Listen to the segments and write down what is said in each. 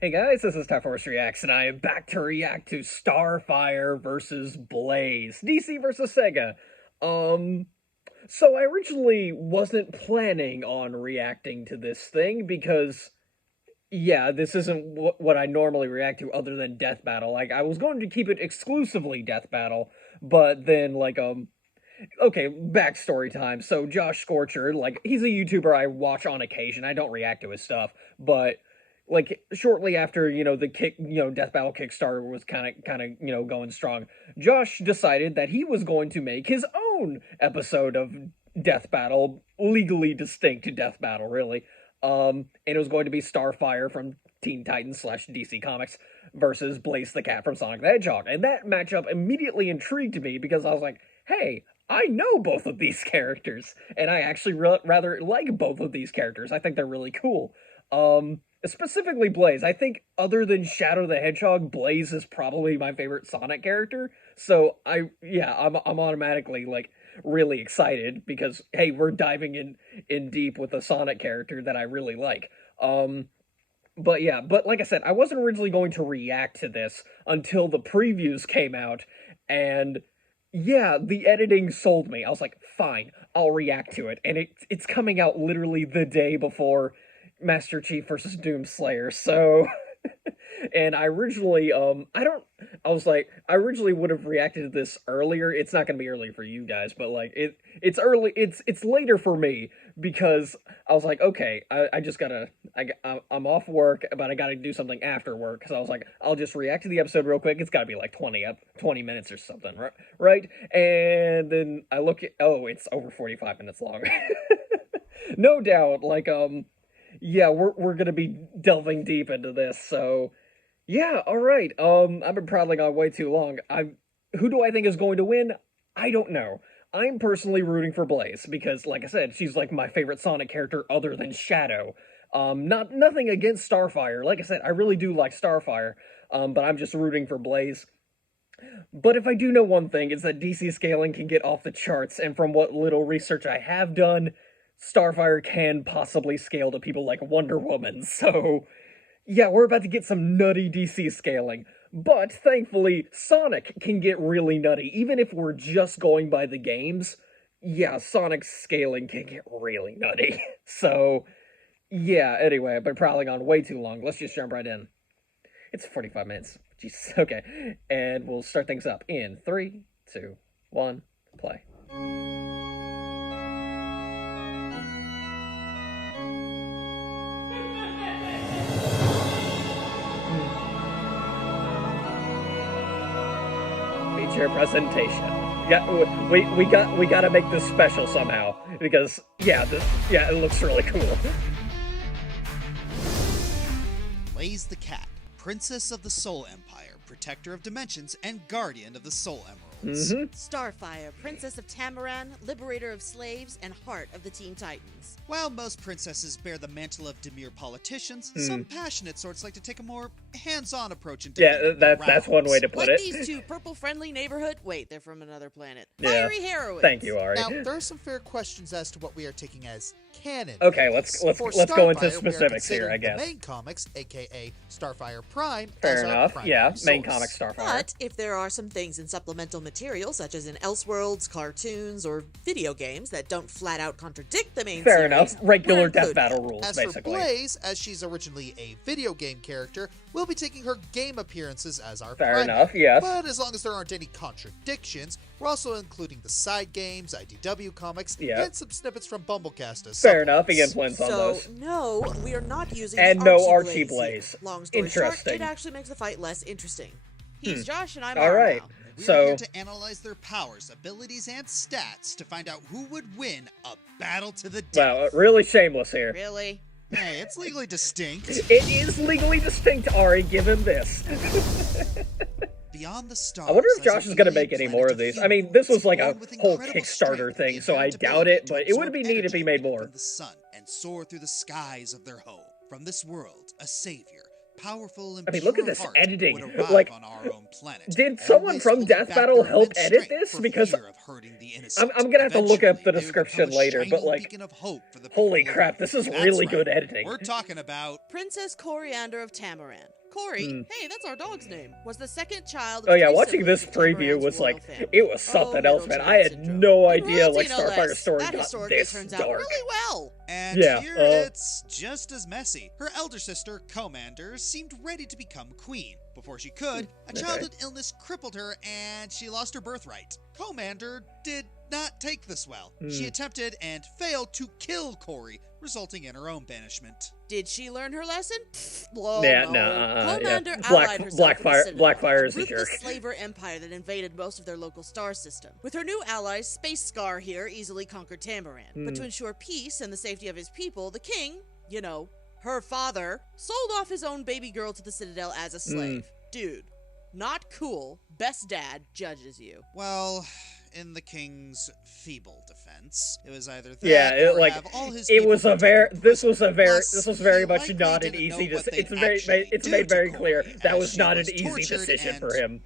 Hey guys, this is Typhorus Reacts, and I am back to react to Starfire versus Blaze, DC versus Sega. Um, so I originally wasn't planning on reacting to this thing because, yeah, this isn't what I normally react to other than Death Battle. Like, I was going to keep it exclusively Death Battle, but then, okay, backstory time. So Josh Scorcher, like, he's a YouTuber I watch on occasion. I don't react to his stuff, but like shortly after, Death Battle Kickstarter was kind of going strong, Josh decided that he was going to make his own episode of Death Battle, legally distinct Death Battle, really. And it was going to be Starfire from Teen Titans slash DC Comics versus Blaze the Cat from Sonic the Hedgehog. And that matchup immediately intrigued me because I was like, hey, I know both of these characters, and I actually rather like both of these characters. I think they're really cool. Specifically Blaze. I think other than Shadow the Hedgehog, Blaze is probably my favorite Sonic character. So I'm automatically like really excited because hey, we're diving in deep with a Sonic character that I really like. But like I said, I wasn't originally going to react to this until the previews came out, and yeah, the editing sold me. I was like, fine, I'll react to it. And it's coming out literally the day before Master Chief versus Doomslayer. So and I originally I originally would have reacted to this earlier. It's not going to be early for you guys, but like it's early, it's later for me because I was like, okay, I just gotta, I'm off work, but I gotta do something after work. So I was like, I'll just react to the episode real quick. It's gotta be like 20 minutes or something, right? And then I look at, oh, it's over 45 minutes long. No doubt, yeah, we're gonna be delving deep into this, so yeah, all right. I've been prattling on way too long. Who do I think is going to win? I don't know. I'm personally rooting for Blaze because, like I said, she's like my favorite Sonic character other than Shadow. Nothing against Starfire. Like I said, I really do like Starfire. But I'm just rooting for Blaze. But if I do know one thing, it's that DC scaling can get off the charts, and from what little research I have done, Starfire can possibly scale to people like Wonder Woman. So yeah, we're about to get some nutty DC scaling. But thankfully, Sonic can get really nutty. Even if we're just going by the games, yeah, Sonic's scaling can get really nutty. So, yeah, anyway, I've been prowling on way too long. Let's just jump right in. It's 45 minutes. Jeez, okay. And we'll start things up in 3, 2, 1, play. Feature presentation. Yeah, we gotta make this special somehow because yeah, it looks really cool. Blaze the Cat, Princess of the Soul Empire, Protector of Dimensions, and Guardian of the Soul Emeralds. Starfire, Princess of Tamaran, Liberator of Slaves, and Heart of the Teen Titans. While most princesses bear the mantle of demure politicians, some passionate sorts like to take a more hands-on approach in that's one way to put like it. These two purple-friendly neighborhood. Wait, they're from another planet. Yeah. Fiery heroines. Thank you, Ari. Now, there are some fair questions as to what we are taking as canon. Okay, let's go into specifics here, I guess. The main comics, aka Starfire Prime. Fair enough. Yeah, main source. comic Starfire. But if there are some things in supplemental material, such as in Elseworlds, cartoons, or video games that don't flat out contradict the main Fair series, enough. Regular we're Death including Battle them. rules, As basically. for Blaze, as she's originally a video game character, we'll be taking her game appearances as our Fair primary. enough, yes. But as long as there aren't any contradictions, we're also including the side games, IDW comics, Yeah. and some snippets from Bumblecast as Fair enough. He supplements. influenced on So, those. no, we are not using And the no Archie Archie Blaze Blaze. here. Long story short, Interesting. it actually makes the fight less interesting. He's Josh and I'm All Ara right. now. We're So- here to analyze their powers, abilities, and stats to find out who would win a battle to the death. Wow, really shameless here. Really? Hey, it's legally distinct. It is legally distinct, Ari. Give him this. Beyond the stars. I wonder if lies Josh an is gonna alien make any planet more of of these. I mean, humanoids, this was like a born with whole incredible Kickstarter strength thing, and so I adaptability doubt it, to but it would absorb be neat if he energy made emanating more. From the sun and soar through the skies of their home. From this world, a savior, powerful and I mean, look at pure this heart editing. would arrive Like, on our own planet. did someone always from holding Death back Battle their help immense edit strength this? for Because fear of hurting the innocent. I'm gonna have to look up the Eventually, they would description become a later, but, shining like, beacon of hope for the holy people crap, of this Earth. is That's really right. good editing. We're talking about Princess Coriander of Tamaran. Cori, hey, that's our dog's name, was the second child of Oh yeah, three watching this siblings of preview Tamaran's was royal like, family. it was something else, man. I had Syndrome. no In idea, royalty, like, no Starfire's less. story That got historically this turns dark. out really well. And Yeah, here it's just as messy. Her elder sister, Commander, seemed ready to become queen. Before she could, a childhood illness crippled her and she lost her birthright. Commander did not take this well. She attempted and failed to kill Cori, resulting in her own banishment. Did she learn her lesson? Well, Yeah, no. no, Commander yeah. allied herself with the Citadel, Blackfire is a a jerk. ruthless slaver empire that invaded most of their local star system. With her new allies, Space Scar here easily conquered Tamaran. But to ensure peace and the safety of his people, the king, you know, her father, sold off his own baby girl to the Citadel as a slave. Dude, not cool. Best dad judges you. Well, in the king's feeble defense, it was either that Yeah, or like, have all his it people was a put very, in this prison. was a very, Plus, this was very he much likely not an didn't easy know what decision. they'd It's actually made do very to clear Cori, that as was she not an was easy tortured decision and for him.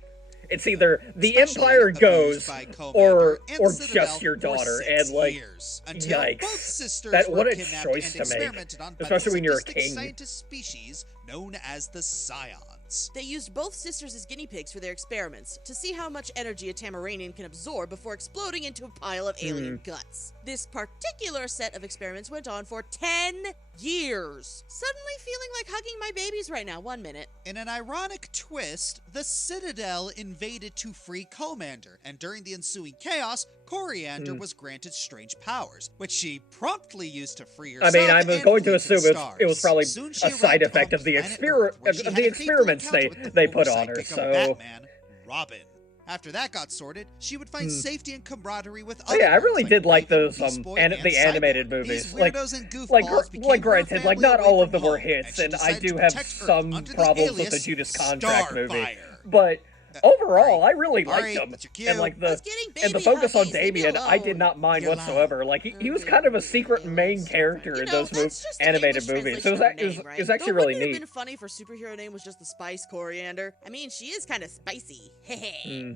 It's either the especially Empire abused goes by Commander or and the Citadel just your for daughter, 6 and like, years, until yikes. both sisters That were what a kidnapped choice and to make, experimented on by especially the when you're a sadistic king. scientist species known as the Scions. They used both sisters as guinea pigs for their experiments to see how much energy a Tamaranian can absorb before exploding into a pile of alien guts. This particular set of experiments went on for 10 years. Suddenly feeling like hugging my babies right now. 1 minute. In an ironic twist, the Citadel invaded to free Commander, and during the ensuing chaos, Coriander was granted strange powers, which she promptly used to free I herself. mean, I'm and going to flee assume the it was stars. probably Soon a she side arrived effect on of the planet Earth, where she had a fateful experiments encounter with the they put on oversight her. pick of So Batman, Robin. After that got sorted, she would find safety and camaraderie with oh other yeah, I really heroes did like Raven, those Beast Boy, the and animated Cyborg. movies. These Like weirdos and goofballs became like her granted, like family not away all of from them were home, hits, she and I decided do to have protect her some under the problems with the alias Judas Contract movie, Starfire. but overall, Alright. I really liked Alright, them. but you're cute. And like I was getting and the baby focus on huggies, leave me Damien, I did alone. not mind You're whatsoever. Like he was kind of a secret main character in those that's just the animated English movies. So it was, translation of her it was, name, right? it was actually Though, really wouldn't it neat. have been funny if her superhero name was just the Spice Coriander? I mean, she is kind of spicy.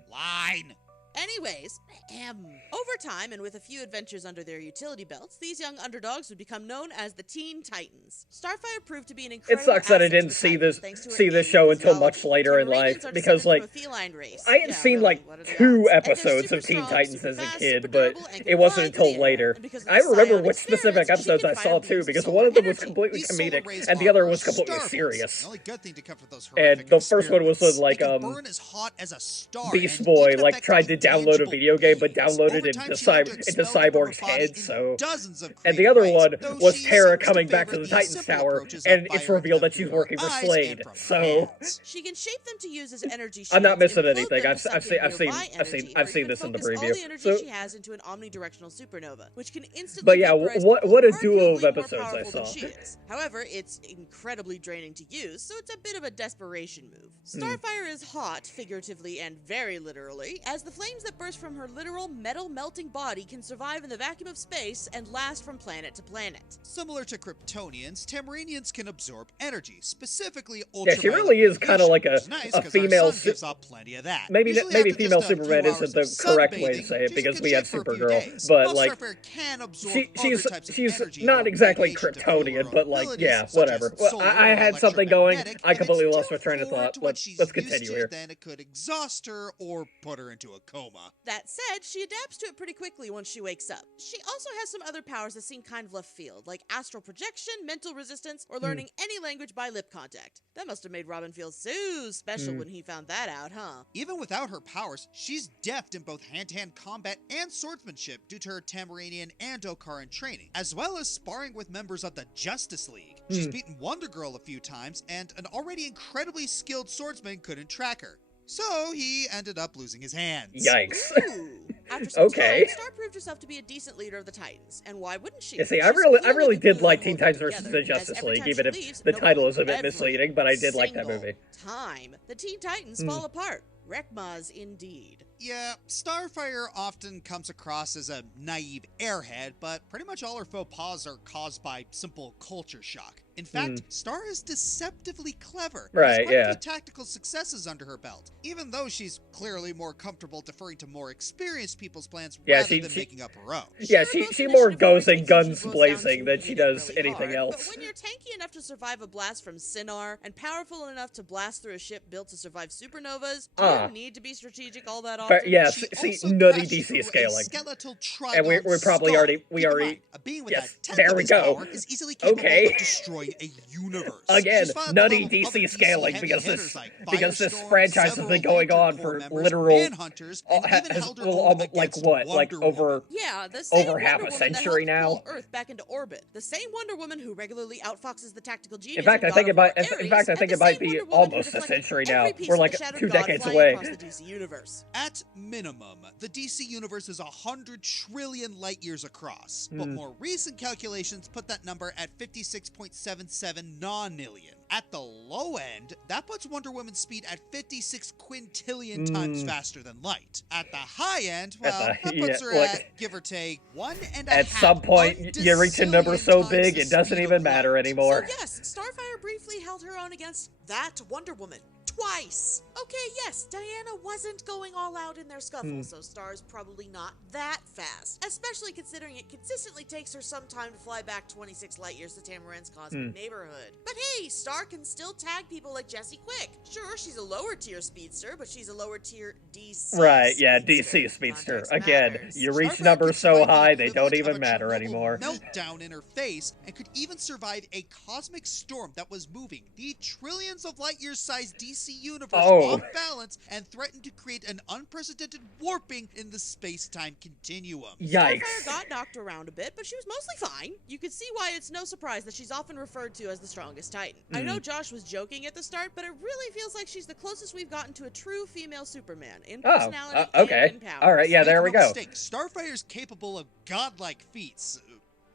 Line. Anyways, over time and with a few adventures under their utility belts, these young underdogs would become known as the Teen Titans. Starfire proved to be an It incredible sucks that I asset to didn't the see Titans, this thanks to her see this innate show until much physiology. later in Tamaranians life are because descended like from a feline race. I had Yeah, seen really, like what are the 2 odds? And they're episodes super of Teen strong, Titans super as a fast, kid, super but durable, and can it wasn't fly until through the air. later. And because of I the remember Scion which specific experiments, she episodes can I fire saw beams too, of because solar one of them was energy. completely These solar comedic rays and the are other was completely starbursts. serious. The only good thing to come from those And horrific the first one was with experiments, like they can burn as hot as a star Beast and Boy even like affect tried to download a intangible video game but beings. downloaded Over it time, into, she learned to into expel them from her Cyborg's body head, in so dozens of and the creative other ways, one though was she Terra seems to coming back to favor the the Titans simpler Tower, approaches and of it's firing revealed them that she's through her working for eyes Slade. and from her So hands. She can shape them to use as energy shields, I'm not missing implode anything. them I've to suck seen in I've seen nearby I've seen energy, I've or seen even this in the focus all preview. the energy So she has into an omnidirectional supernova, which can instantly but yeah, vaporize what people a duo of arguably more episodes I powerful than saw. she is. However, it's incredibly draining to use, so it's a bit of a desperation move. Hmm. Starfire is hot, figuratively and very literally, as the flames that burst from her literal metal melting body can survive in the vacuum of space and last from planet to planet. Similar to Kryptonians, Tamaranians can absorb energy, specifically Yeah, ultraviolet she really is kind of radiation, like which is nice a 'cause female our sun gives off plenty of that. maybe Usually maybe after female just a few Superman hours isn't the of correct way to sunbathing, say it she because can we have shake for a few Supergirl, days. but While like Starfire can absorb she's other types of she's energy not or exactly radiation to fuel her Kryptonian, own but like abilities, yeah, such whatever. as Well, solar I or had something going. electromagnetic. I If completely it's lost too my train of foreign thought. to what Let's she's continue used to, here. then it could exhaust her or put her into a coma. That said, she adapts to it pretty quickly once she wakes up. She also has some other powers that seem kind of left field, like astral projection, mental resistance, or learning any language by lip contact. That must have made Robin feel so special when he found that out, huh? Even without her powers, she's deft in both hand-to-hand combat and swordsmanship due to her Tamaranian and Okaran training, as well as sparring with members of the Justice League. She's beaten Wonder Girl a few times, and an already incredibly skilled swordsman couldn't track her. So he ended up losing his hands. Yikes. Ooh. After some Okay. time, Star proved herself to be a decent leader of the Titans, and why wouldn't she? Yeah, see, She's I really clearly the did glue like that Teen holds Titans them versus together, the as Justice every League, time even she if leaves, the no title one is a bit every misleading, but I did like that single movie. time the Teen Titans fall apart. Rekmaz indeed. Yeah, Starfire often comes across as a naive airhead, but pretty much all her faux pas are caused by simple culture shock. In fact, Star is deceptively clever. Right, Has quite a yeah. few tactical successes under her belt, even though she's clearly more comfortable deferring to more experienced people's plans Yeah, rather she- than she- making up her own. Yeah, Sure, most she more initiative goes in orientation guns boils down blazing to than she hitting does really anything hard. else. But when you're tanky enough to survive a blast from Sinar and powerful enough to blast through a ship built to survive supernovas, do you need to be strategic all that often? Yeah, She see, also nutty crashed DC through a scaling. skeletal And we're trigon probably skull. already- Keep in mind, a being with yes, that tenth there of we his go. power is easily capable Okay. of destroying a universe. Again, She's fought nutty above other DC scaling heavy because hitters this like because this Firestorm, franchise has several been going Lantern on Corps for members, literal manhunters, and even has, held her well, own almost like against what, like Wonder over Woman. Yeah, the same over half Wonder a Woman century that helped now. pull Earth back into orbit. The same Wonder Woman who regularly outfoxes the tactical genius. In fact, of I think God it of might. War In Ares, fact, I and think the it might same be Wonder Woman who almost a deflected century every now. piece We're of like the Shattered 2 God decades flying away. across the DC universe. At minimum, the DC universe is 100 trillion light years across, but more recent calculations put that number at 56.77 nonillion. At the low end, that puts Wonder Woman's speed at 56 quintillion times faster than light. At the high end, well, that puts her look, at, give or take, 1.5 at some point, you reach a number so undecillion big, times it the doesn't speed even of matter light. anymore. So yes, Starfire briefly held her own against that Wonder Woman. Twice. Okay, yes, Diana wasn't going all out in their scuffle, so Star's probably not that fast. Especially considering it consistently takes her some time to fly back 26 light years to Tamaran's cosmic neighborhood. But hey, Star can still tag people like Jessie Quick. Sure, she's a lower tier speedster, but she's a lower tier DC Right, yeah, speedster. DC speedster. Context Again, matters. you reach Starfire numbers could so survive the high, they don't equivalent of even a matter Chernobyl anymore. meltdown in her face, and could even survive a cosmic storm that was moving the trillions of light years sized DC universe off balance and threatened to create an unprecedented warping in the space-time continuum. Yikes. Starfire got knocked around a bit, but she was mostly fine. You can see why it's no surprise that she's often referred to as the strongest Titan. I know Josh was joking at the start, but it really feels like she's the closest we've gotten to a true female Superman in personality okay. and in power. All right, yeah, there we Make no go. mistake, Starfire's capable of godlike feats.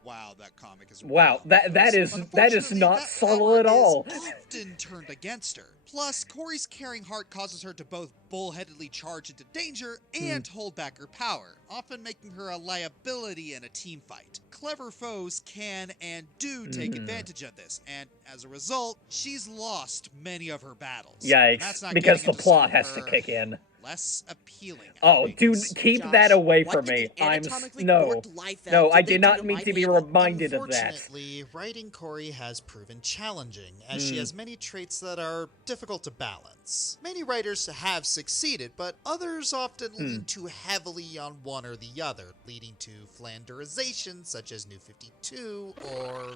Wow, that comic is Wow, wild. that is But not unfortunately, subtle power at all. is often turned against her. Plus, Corey's caring heart causes her to both bullheadedly charge into danger and hold back her power, often making her a liability in a team fight. Clever foes can and do take advantage of this, and as a result, she's lost many of her battles. And that's Yikes, not because getting the into plot some of has to her kick in. less appealing. Oh, dude, outings. keep Josh, that away what from in me. the I'm anatomically no, warped life no, out I did they did do not to need my to be family? reminded of that. Unfortunately, writing Corey has proven challenging, as she has many traits that are difficult to balance. Many writers have succeeded, but others often lean too heavily on one or the other, leading to flanderization such as New 52 or...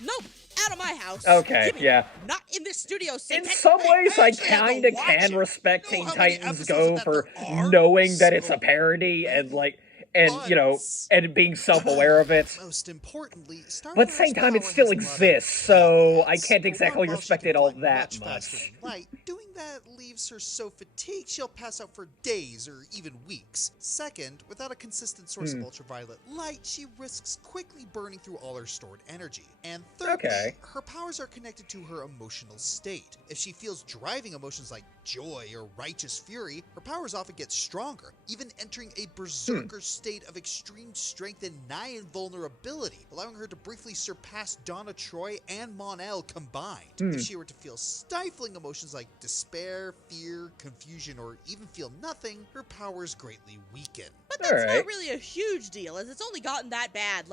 Nope, out of my house. Okay, Give me- yeah. Not in this studio, In Satan. some ways, I actually had to kinda watch can it. respect You know Teen how many Titans episodes Go of that for there are? knowing that it's a So parody and many. you know, But- and being self-aware of it. Most importantly, Starfire's But at the same time, it power still has a lot of exists, so I caveats. can't For one, exactly while she respect can it all fly that faster much. than light, doing that leaves her so fatigued she'll pass out for days or even weeks. Second, without a consistent source of ultraviolet light, she risks quickly burning through all her stored energy. And thirdly, Okay. her powers are connected to her emotional state. If she feels driving emotions like joy or righteous fury, her powers often get stronger, even entering a berserker state of extreme strength and nigh invulnerability, allowing her to briefly surpass Donna Troy and Mon-El combined. If she were to feel stifling emotions like despair, fear, confusion, or even feel nothing, her powers greatly weaken. But that's Alright. not really a huge deal, as it's only gotten that bad,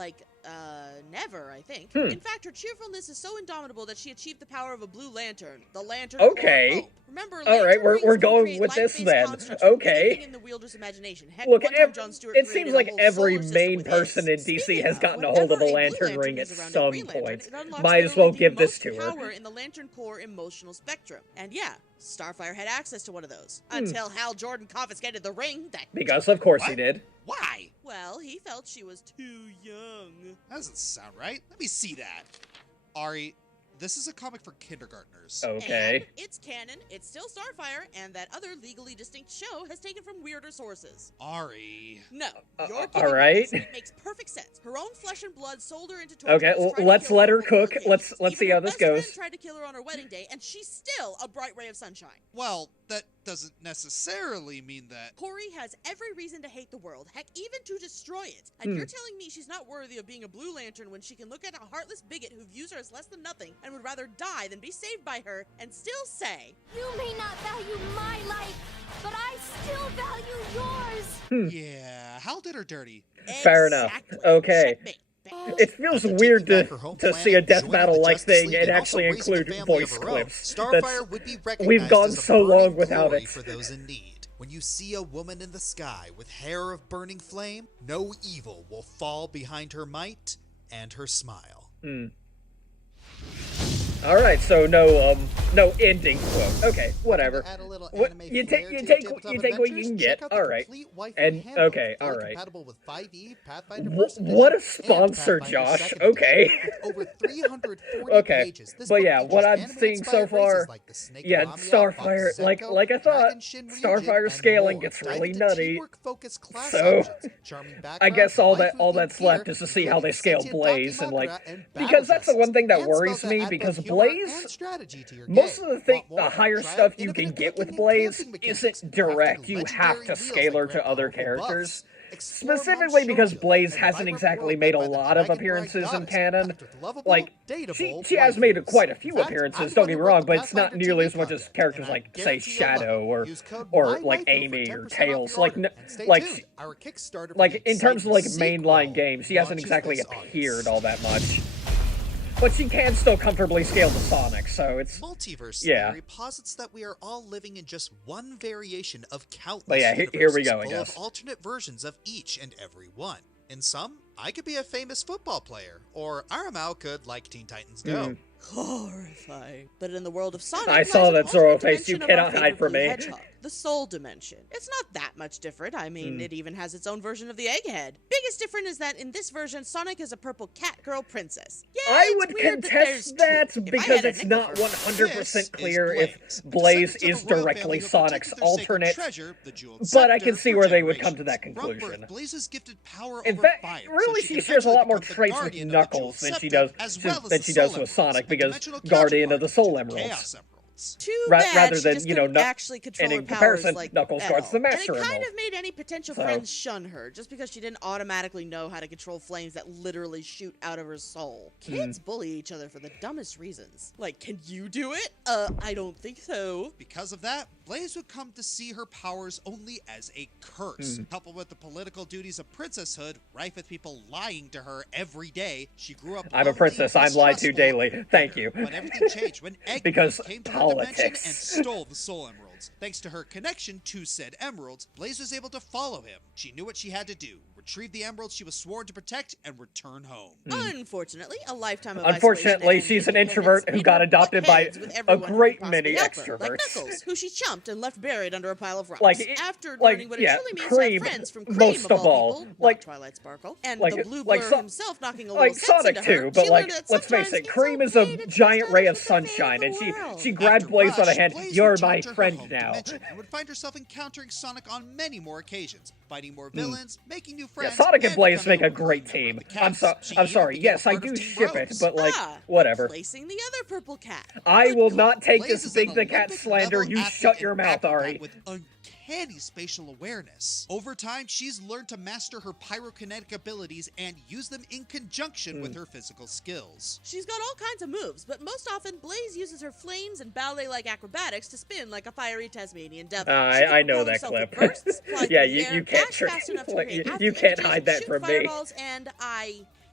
never, I think. Hmm. In fact, her cheerfulness is so indomitable that she achieved the power of a blue lantern, the Lantern Okay. Core of Hope. Remember, All right, lantern we're rings can going create with this light-based then. constructs from Okay. anything in the wielder's imagination. Heck, Look, one time Jon Stewart it created seems a like whole every solar system main with person his. in DC Speaking has of, gotten a hold of whenever a blue lantern ring at is around a some Green Lantern, point. it unlocks Might as well literally the give this most to her. power in the Lantern Core emotional spectrum. And yeah, Starfire had access to one of those. Until Hal Jordan confiscated the ring that... Because of course he What? did. Why? Well, he felt she was too young. That doesn't sound right. Let me see that. Ari, this is a comic for kindergartners. Okay. And it's canon, it's still Starfire, and that other legally distinct show has taken from weirder sources. Ari. No, you're all kidding me. right. It makes perfect sense. Her own flesh and blood sold her into Okay, torture. let's let her cook. Let's Even see her how this best friend goes. tried to kill her on her wedding day, and she's still a bright ray of sunshine. Well, that doesn't necessarily mean that. Corey has every reason to hate the world, heck, even to destroy it. And you're telling me she's not worthy of being a Blue Lantern when she can look at a heartless bigot who views her as less than nothing and would rather die than be saved by her and still say, You may not value my life, but I still value yours. Yeah, Hal did her dirty. Fair enough. Exactly. Okay. Checkmate. It feels After weird taking back her home to see a planet, death joining battle the like Justice thing League, and also actually raising a include family voice of her own, clips. Starfire would be recognized We've gone as a so long burning without glory it. for those in need. When you see a woman in the sky with hair of burning flame, no evil will fall behind her might and her smile. All right, so no ending quote. Okay, whatever. Add a little What- anime you flair take to your what you tabletop can adventures? get. Check out the All right. complete Waifu And Handbook, okay, all fully right. compatible with 5e, Pathfinder What First a Edition, and sponsor, Pathfinder Josh. Second Okay. Edition. With over 340 Okay, pages, this but book yeah, features what I'm anime seeing so inspired far, races like the Snake yeah, Lamia, Starfire, Bakuzenko, like I thought, Dragon Shin Ryujin, Starfire and scaling more. gets Dive really into nutty. teamwork-focused class So, options, charming I backgrounds, guess all waifu-themed that's gear, left is to see how they including scale sentient Blaze and Dakimakura and battle because that's the dresses, one thing that and worries spells that me add because both humor Blaze, and strategy to your most game. of the Want more? higher Try stuff out you can innovative get with cooking and Blaze camping mechanics, isn't direct. crafting You have legendary to meals scale her that to grant other powerful characters. buffs. Explore Specifically Mount because Shoujo, Blaze a hasn't vibrant exactly world made a led by the lot of dragon-bride appearances in goddess, canon. packed with lovable, Like, dateable she has made waifus. quite a few In fact, appearances, I'm don't the get me one who wrong, wrote but the it's not Pathfinder nearly TV as much as content, characters and I like, say, guarantee you'll love Shadow it. Use code or like MyWaifu Amy for or 10% off Tails. your Like, order. And stay like, tuned. Our Kickstarter for like the in terms of like exciting mainline sequel games, she hasn't launches exactly this appeared August. all that much. But she can still comfortably scale to Sonic, so it's Multiverse yeah. theory posits that we are all living in just one variation of countless But yeah, here we universes go, I full guess. of alternate versions of each and every one. In some, I could be a famous football player, or Aramau could like Teen Titans Go. Horrifying. But in the world of Sonic, I saw lies an that Zoro alternate face. You dimension of our cannot hide favorite from blue me. hedgehog, the Soul Dimension. It's not that much different. I mean, it even has its own version of the Egghead. Biggest difference is that in this version, Sonic is a purple cat girl princess. Yeah, I it's would weird, but there's contest that two. If I because had a it's nickel not for 100% This clear is if Blaze is directly Sonic's alternate. But I can see where they would come to that conclusion. Blaze is gifted power In over fact, fire, really, so she can shares a lot more eventually become the traits with guardian of the Knuckles Jeweled than she Scepter, does as well as than the she does Soul with Emeralds, Sonic and because dimensional Guardian of the counterparts Soul to Emeralds. Chaos Emeralds. Too bad rather she than, just you know, couldn't not- actually control and her in powers comparison, like Knuckles guards the Elle. Master And it kind Emerald. of made any potential So- friends shun her just because she didn't automatically know how to control flames that literally shoot out of her soul. Kids bully each other for the dumbest reasons. Like, can you do it? I don't think so. Because of that, Blaze would come to see her powers only as a curse. Coupled with the political duties of princesshood, rife with people lying to her every day, she grew up I'm a lonely, princess, I'm lied to mistrustful, daily. and Thank bitter. you. But everything changed when Eggman Because came to her dimension and politics. stole the Soul Emeralds. Thanks to her connection to said emeralds, Blaze was able to follow him. She knew what she had to do: retrieve the emeralds she was sworn to protect and return home. Unfortunately, a lifetime of Unfortunately, isolation she's an and introvert who independence got made her adopted butt by heads with a everyone who great could possibly many help her, like extroverts. Knuckles, who she chumped and left buried under a pile of rocks. Like, After like, learning what yeah, it truly means Cream, to have friends from Cream most of of all. people, not Like- Twilight Sparkle, and like- the blue like blur So- himself knocking a like little sense Sonic into her, too, but she like, learned that let's face sometimes it, it's Cream is okay a to giant trust ray of others with the fate sunshine, and the world. she grabbed After Blaze by the Rush, hand. Blaze You're returned my to her friend home now. dimension and would find herself encountering Sonic on many more occasions, fighting more villains, making new friends. Yeah, Sonic and Blaze becoming make a one great member team. of the I'm cast. She I'm even sorry. became Yes, a I part do of Team ship it, Rose. but like, Ah, whatever. Placing the other purple cat. I will Good not God, take Blaze this is big an the cat Olympic slander. level You athlete shut and your mouth, acrobat Ari. with uncanny spatial awareness. Over time, she's learned to master her pyrokinetic abilities and use them in conjunction with her physical skills. She's got all kinds of moves, but most often Blaze uses her flames and ballet-like acrobatics to spin like a fiery Tasmanian devil. She can I know propel that herself with clip. bursts, fly Yeah, through the you air, can't dash trick- fast enough to like, create you active can't images, hide that shoot from me. fireballs, and I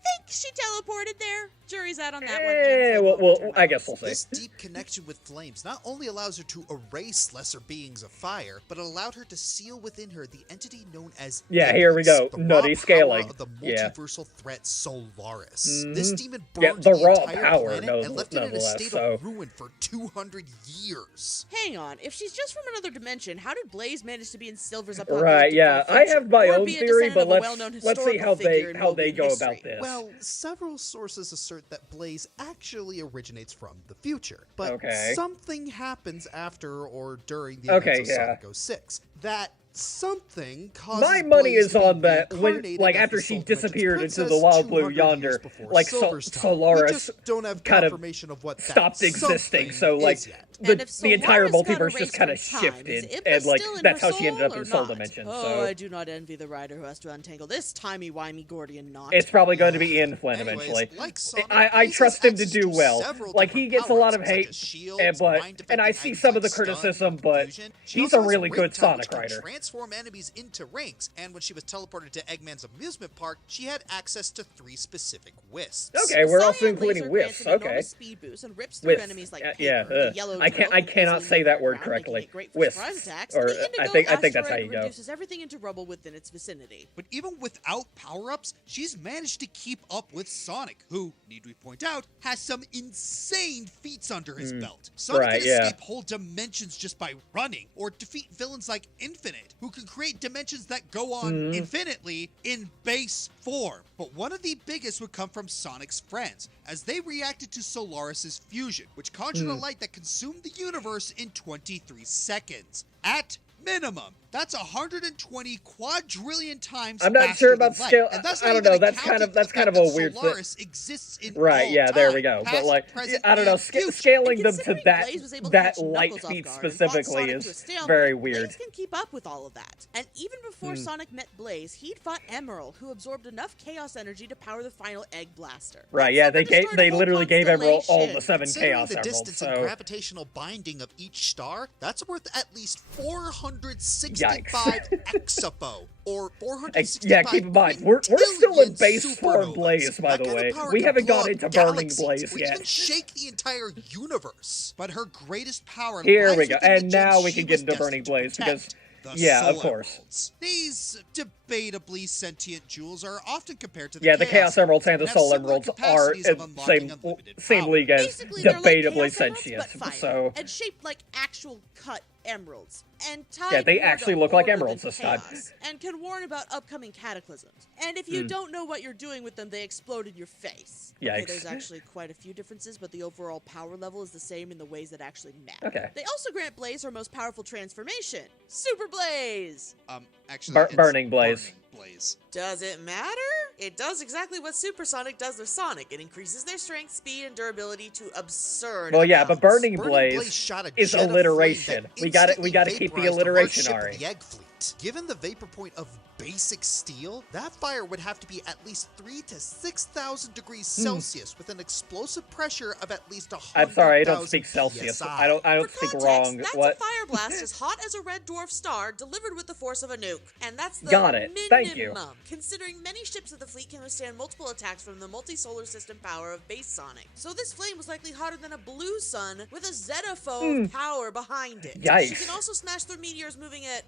think she teleported there. Jury's out on that one. I guess we'll see. This deep connection with flames not only allows her to erase lesser beings of fire, but it allowed her to seal within her the entity known as Yeah, here we go. Ignis, the raw Nutty power scaling. of the Yeah. multiversal threat Solaris. This demon Yeah, burned the the raw entire power, planet and left it in a nonetheless, state so- of ruin for 200 years. Hang on, if she's just from another dimension, how did Blaze manage to be in Silver's apocalyptic Right, yeah. full I future, have my or own be a theory, descendant but of a well-known let's see historical how figure in they movie go history? about this. Well, several sources assert that Blaze actually originates from the future, but Okay. something happens after or during the Okay, events of yeah. Sonic 06. that something causes My money Blaze is to be on that when, reincarnated like, as after the she Soul Dimension's disappeared into the princess wild blue 200 yonder, years before like, Silver's time. Solaris We just don't have kind of confirmation of what that stopped existing, something so, like, is yet. And if the entire Solaris got multiverse just erased kind of from time, shifted, is Impa and, like, still in that's her how she ended up soul in or Soul not? Dimension, Oh, so... I do not envy the writer who has to untangle this timey-wimey Gordian knot. It's probably going to be Ian Flynn Anyways, eventually. like Sonic, I Blaze trust has him to access do well. several Like, he different gets a lot of power-ups, such hate, as shields, and I mind-affecting see items some of like the stun, criticism, but confusion. She he's also a has really Ring good Time, Sonic which can writer. transform enemies into rings, and when she was teleported to Eggman's amusement park, she had access to 3 specific wisps. Okay, we're also Cyan including laser wisps. grants an Okay. enormous speed boost and rips through Wisps. enemies like Yeah, paper. The yellow I drill cannot easily say move that word around, making correctly. it great for Wisps. surprise attacks. Or, And the indigo I think that's how asteroid you go. reduces everything into rubble within its vicinity. But even without power-ups, she's managed to keep up with Sonic, who, need we point out, has some insane feats under his belt. Sonic Right, can yeah. escape whole dimensions just by running, or defeat villains like Infinite, who can create dimensions that go on infinitely in base form. But one of the biggest would come from Sonic's friends, as they reacted to Solaris's fusion, which conjured a light that consumed the universe in 23 seconds. At minimum, that's 120 quadrillion times. I'm not faster sure about than light. scale. And that's I not don't even know. That's accounting kind of for the fact a that weird thing. Solaris exists in Right, all yeah, there we time, go. past, But, like, present, I don't know, and future. scaling And them to considering that Blaze was able to that catch light Knuckles off speed guard and fought specifically Sonic to a is stalemate, very weird. Blaze can keep up with all of that. And even before Sonic met Blaze, he'd fought Emerald, who absorbed enough chaos energy to power the final Egg Blaster. Right, yeah, That's enough to start a whole literally gave Emerald all the 7 Considering Chaos the Emeralds, distance and so... gravitational binding of each star, that's worth at least 465 exapo, or 465 Yeah, keep in mind, we're still in base form supernovas. Blaze, by That the kind of way. power We can haven't blow gone up into Burning galaxies, Blaze or yet. even shake the entire universe. But her greatest power Here lies we go. within the And now gems we she can get was into Burning destined to Blaze, because... protect, the Yeah, of Soul course. Emeralds. These debatably sentient jewels are often compared to the Yeah, the Chaos Emeralds and the have Soul similar Emeralds are capacities of unlocking unlimited same power. league as Basically, they're like debatably Chaos Emeralds, sentient, but fire, so... and shaped like actual cut emeralds. And tied Yeah, they more to actually look like order emeralds than this time. chaos, and can warn about upcoming cataclysms. And if you don't know what you're doing with them, they explode in your face. Okay, Yikes. there's actually quite a few differences, but the overall power level is the same in the ways that actually matter. Okay. They also grant Blaze her most powerful transformation, Super Blaze! Actually, it's Burning Blaze. Burning Blaze. Does it matter? It does exactly what Supersonic does with Sonic. It increases their strength, speed, and durability to absurd Well, yeah, but amounts. Burning Blaze shot a is jet of flame alliteration. that We gotta instantly keep the vaporized a large alliteration, ship of Ari. the Egg Fleet. Given the vapor point of basic steel, that fire would have to be at least 3,000 to 6,000 degrees Celsius with an explosive pressure of at least 100,000 I'm sorry, I don't speak Celsius. PSI. I don't For speak context, wrong. that's What? a fire blast as hot as a red dwarf star delivered with the force of a nuke. And that's the Got it. Thank you. minimum, considering many ships of the fleet can withstand multiple attacks from the multi-solar system power of base Sonic. So this flame was likely hotter than a blue sun with a zetaphobe power behind it. Yikes. She can also smash through meteors moving at...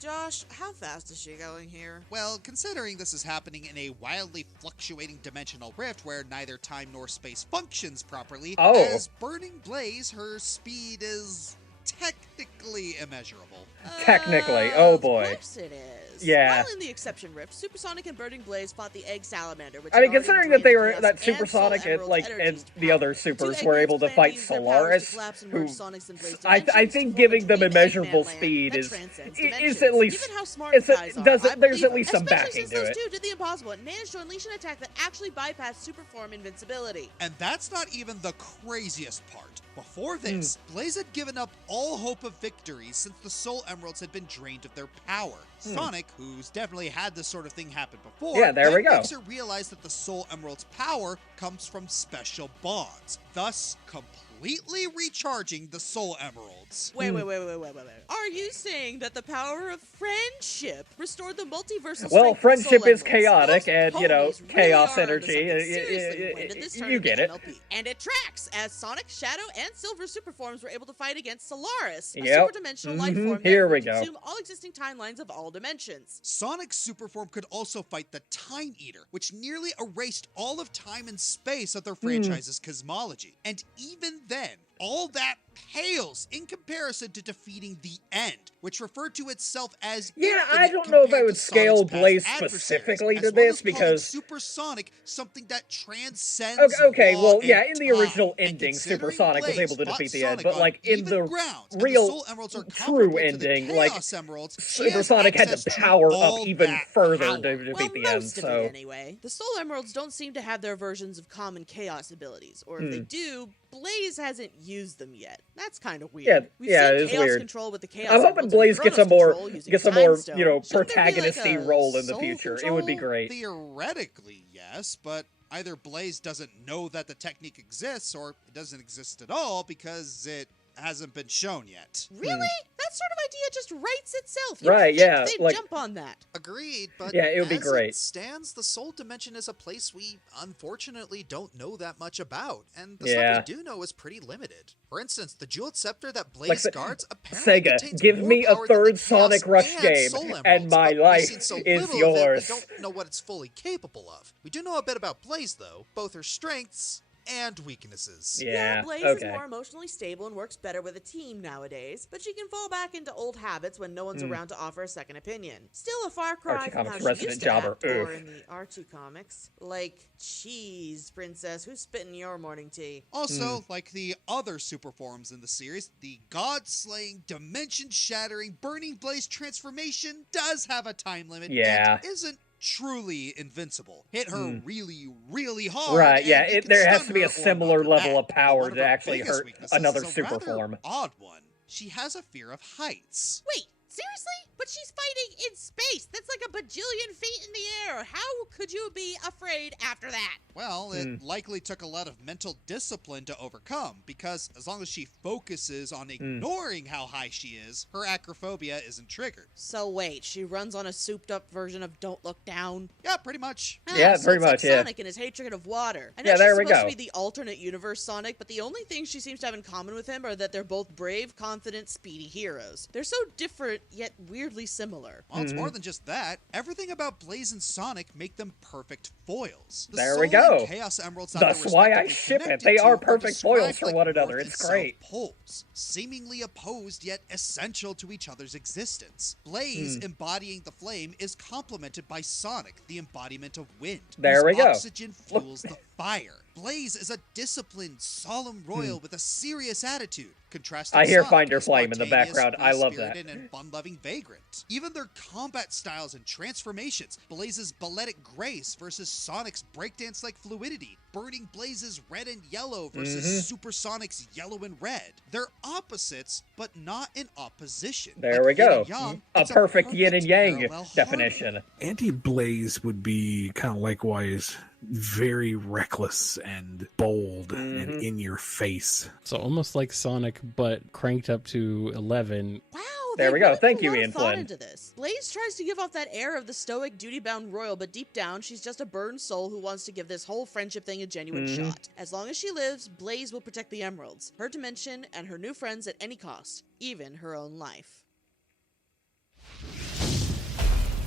Josh, how fast is she going here? Well, considering this is happening in a wildly fluctuating dimensional rift where neither time nor space functions properly, Oh. as Burning Blaze, her speed is technically immeasurable. Technically, oh boy. Of course it is. Yeah. While in the exception rift, Supersonic and Burning Blaze fought the Egg Salamander, which I mean, had already considering that drained they the were Chaos that and Soul Supersonic and Emerald's like energies and to the power. other Two supers were Eggmans able to plan fight use their powers to Solaris, collapse and who merge Sonic's and Blaze I dimensions think to giving form a them twin immeasurable Eggman land speed that is transcends is dimensions. at least Given how smart you guys are, there's I at believe least some especially backing since to those it. two did the impossible and managed to unleash an attack that actually bypassed Superform invincibility. And that's not even the craziest part. Before this, Blaze had given up all hope of victory since the Soul Emeralds had been drained of their power. Sonic, who's definitely had this sort of thing happen before, Yeah, there then we go. makes her realize that the Soul Emerald's power comes from special bonds, thus completely recharging the Soul Emeralds. Wait. Are you saying that the power of friendship restored the multiversal Well, strength of the friendship Soul is Emeralds? chaotic, Those and, you know, ponies really chaos are onto energy. something seriously when we landed this turn You in the get it. MLP. And it tracks, as Sonic, Shadow, and Silver superforms were able to fight against Solaris, a Yep. superdimensional life form that Here we would go. consume all existing timelines of all dimensions. Sonic's superform could also fight the Time Eater, which nearly erased all of time and space of their franchise's cosmology. And even then, all that pales in comparison to defeating the End, which referred to itself as Yeah, I infinite don't know if I compared would to scale Sonic's past Blaze adversaries, specifically to as well this, as calling because... Supersonic something that transcends Okay, law well, yeah, and in the time. original And ending, considering Supersonic was Blaze able to fought defeat the End, Sonic but, on like, in even the grounds, and the real, Soul Emeralds are true comparable to the ending, like, Chaos Emeralds, she has Supersonic had access to to power up all even that further power. to defeat Well, the End, most of so... it anyway. The Soul Emeralds don't seem to have their versions of common chaos abilities, or if they do, Blaze hasn't used them yet. That's kind of weird. We've yeah, seen it is chaos weird. control with the Chaos I'm hoping Emeralds and Blaze gets a Chronos more, control using you Time know, Stone. Shouldn't there be, like, protagonisty a role in the soul future. It would be control? great. Theoretically, yes, but either Blaze doesn't know that the technique exists, or it doesn't exist at all because it hasn't been shown yet. Really? That sort of idea just writes itself. Right, You'd yeah, think they'd like- jump on that. Agreed, but Yeah, it would be as great. it stands, the Soul Dimension is a place we unfortunately don't know that much about, and the Yeah. stuff we do know is pretty limited. For instance, the Jeweled Scepter that Blaze Like, guards apparently Sega, contains give more me a power than the third Chaos Sonic Rush and game, Soul and Emeralds, my but we've life seen so is little yours. Of it, we don't know what it's fully capable of. We do know a bit about Blaze, though, both her strengths and weaknesses. Yeah, Blaze okay. is more emotionally stable and works better with a team nowadays, but she can fall back into old habits when no one's around to offer a second opinion. Still a far cry Archie from Comics how she resident used to jobber, act, or oof. in the Archie comics. Like, cheese, princess, who's spitting your morning tea? Also, like the other super forms in the series, the god-slaying, dimension-shattering, burning blaze transformation does have a time limit Yeah. and isn't truly invincible. Hit her really, really hard. Right, and yeah, you can there has stun to be her a or similar knock her level back. of power One of to her actually biggest hurt weaknesses another is a super rather form. odd one. She has a fear of heights. Wait, seriously? But she's fighting in space! That's like a bajillion feet in the air! How could you be afraid after that? Well, it likely took a lot of mental discipline to overcome, because as long as she focuses on ignoring how high she is, her acrophobia isn't triggered. So wait, she runs on a souped-up version of Don't Look Down? Yeah, pretty much. Yeah, so pretty it's much, like yeah. Sonic and his hatred of water. I know Yeah, she's there we supposed go. to be the alternate universe Sonic, but the only thing she seems to have in common with him are that they're both brave, confident, speedy heroes. They're so different, yet weirdly similar. Well, it's more than just that. Everything about Blaze and Sonic make them perfect foils. The There we Soul and go. Chaos Emeralds that That's they're why I respectively ship it. connected They to are perfect described foils for like one another. North It's and great. South poles, seemingly opposed yet essential to each other's existence. Blaze, embodying the flame, is complemented by Sonic, the embodiment of wind. There whose we go. Oxygen fuels the fire. Blaze is a disciplined, solemn royal with a serious attitude. Contrasting I hear Sonic, Finder a Flame in the spontaneous, background. I love that. free-spirited, and fun-loving vagrant. Even their combat styles and transformations, Blaze's balletic grace versus Sonic's breakdance-like fluidity, Burning Blaze's red and yellow versus Supersonic's yellow and red. They're opposites, but not in opposition. There Like we yin go. and yang, A it's perfect yin and yang parallel definition. harmony. Anti-Blaze would be kind of likewise very reckless and bold and in your face. So almost like Sonic, but cranked up to 11. Wow, There they we go. really Thank put a you, lot of Ian thought Flynn. into this. Blaze tries to give off that air of the stoic, duty-bound royal, but deep down, she's just a burned soul who wants to give this whole friendship thing a genuine shot. As long as she lives, Blaze will protect the emeralds, her dimension, and her new friends at any cost, even her own life.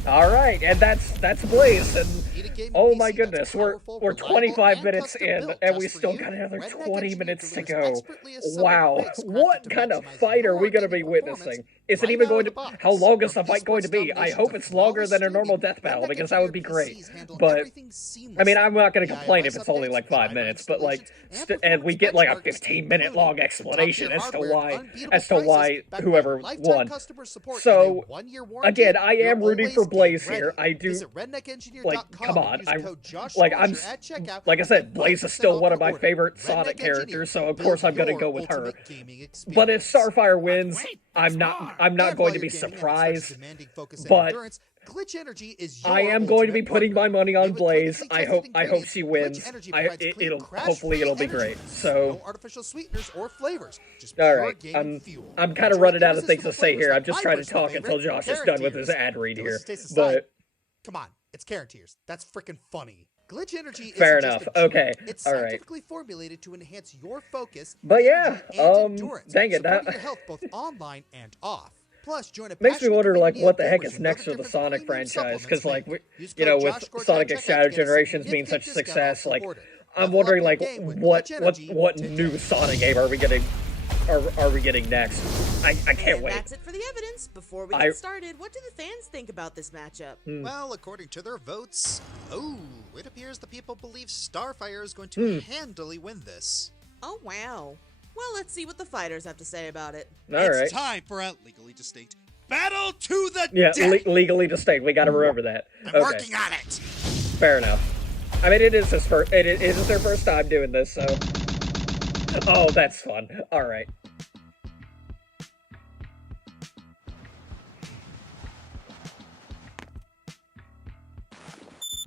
All right, and that's Blaze, and Need a gaming oh PC my that's goodness, we're powerful, 25 reliable, minutes custom in, built and we just for still you? got another Redneck 20 Engineer minutes to delivers go. expertly assembled Wow, rigs crafted what to kind of maximize fight are your we going to be gaming witnessing? performance Is it right even out going of to? the box. How long is the From fight going to esports be? I nominations hope to it's longer than a flawless normal streaming, death battle Redneck because that would be Engineer great. PCs handle But everything I mean, seamlessly. I'm not going to The complain iOS if it's only updates, like 5 driver minutes, but like, installations, and we get like a performance 15-minute included. long Top-tier explanation as to hardware why, and unbeatable as to prices, why backed by whoever lifetime won. customer support So, and a 1-year warranty, again, I you're am rooting for always Blaze game here. ready. I do. Visit redneckengineer.com Like, come on, and use I'm code Josh like Soldier at checkout like I and said, get Blaze is 5% still off one of your my order. favorite Redneck Sonic Engineer, characters, so of build course I'm gonna your go with her. ultimate gaming But if experience. Starfire wins, Wait, I'm there's more. not And going while to be you're gaming and expects surprised. demanding focus and but endurance, Glitch Energy is your I am going to be ultimate putting my partner. money on Made with Blaze. clinically I tested hope ingredients, she Glitch wins. Energy provides clean, It'll crash-free hopefully it'll be energy great. drinks. So. No artificial sweeteners or flavors. Just All pure right, gaming fuel. I'm kind of Enjoy running out of things to irresistible say here. flavors I'm like just my trying to personal talk until favorite, Josh is carrot done with his tears. ad read here. Delicious taste aside, But come on, it's carrot tears. That's freaking funny. Glitch Energy Fair isn't just enough. a drink. Okay. It's All right. scientifically formulated to enhance your focus, But yeah, energy, and endurance, dang it, supporting that- your health both online and off. Plus, join a makes me passionate wonder, like, community what of the heck gamers is who know next the for the difference Sonic premium franchise? Because, supplements like, make. Use you code know, with Josh Scorch Sonic at and checkout Shadow to get a Generations being significant such a discount off success, the like, order. I'm Level up wondering, your like, game with what Glitch Energy new today. Sonic game are we getting? are we getting next? I can't And wait. that's it for the evidence. Before we get started, what do the fans think about this matchup? Well, according to their votes, it appears the people believe Starfire is going to handily win this. Oh, wow. Well, let's see what the fighters have to say about it. It's time for a legally distinct battle to the death! Legally distinct. We got to remember that. I'm working on it! Fair enough. I mean, it is their first time doing this, so... Oh, that's fun. Alright.